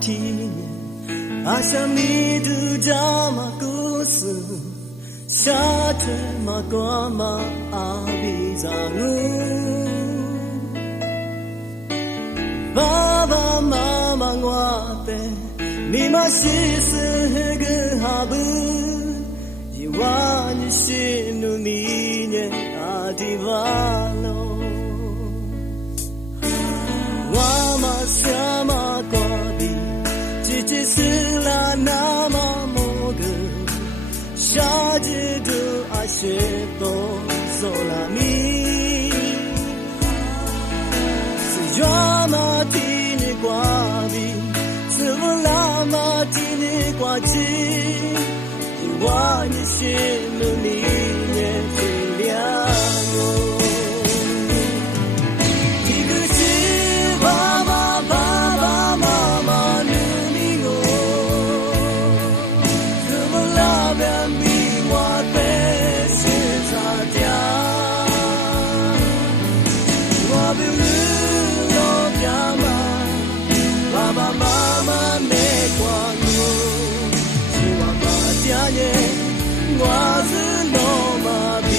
听阿夏米杜扎玛故事，夏天嘛过嘛阿比扎努，爸爸妈妈我的，你嘛是是个哈布，一万你心努你年阿迪瓦罗。我嘛什么过的，只是啦那么么个，夏季的爱是多索拉米，是我嘛替你挂的，是我啦嘛替你挂起，我你心里你也最亮哦。我是罗马比。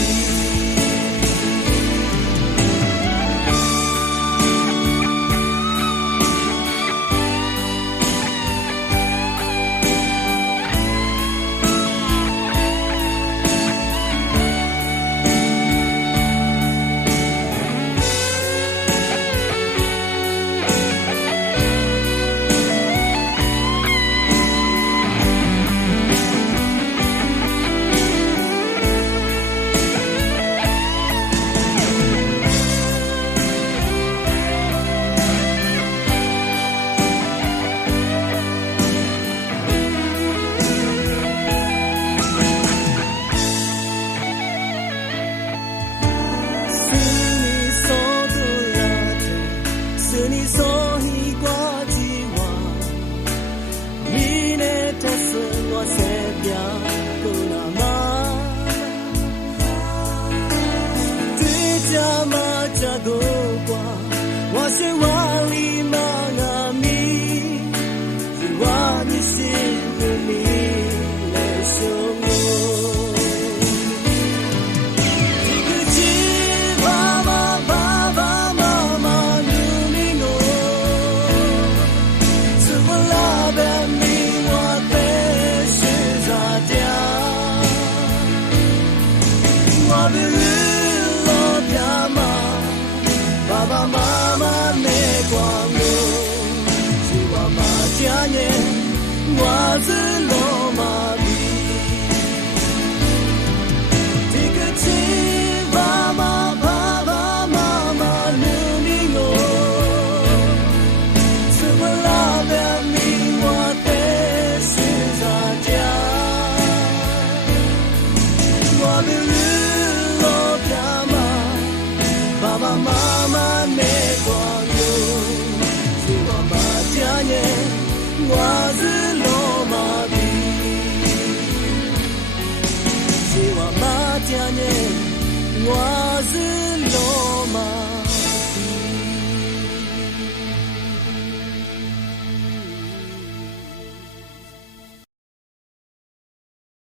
我是万里马阿米，我你心里来胸我。一个鸡爸爸爸爸妈妈努力我，是我老板命我被是咋掉，我的日落飘嘛。爸爸妈妈没光我，是我妈家年，我是罗马比。这个亲爸妈爸爸妈妈努力我，是我老表明我的是咋家，我的日落飘嘛，爸爸妈妈。我是罗马比，是我马家年，我是。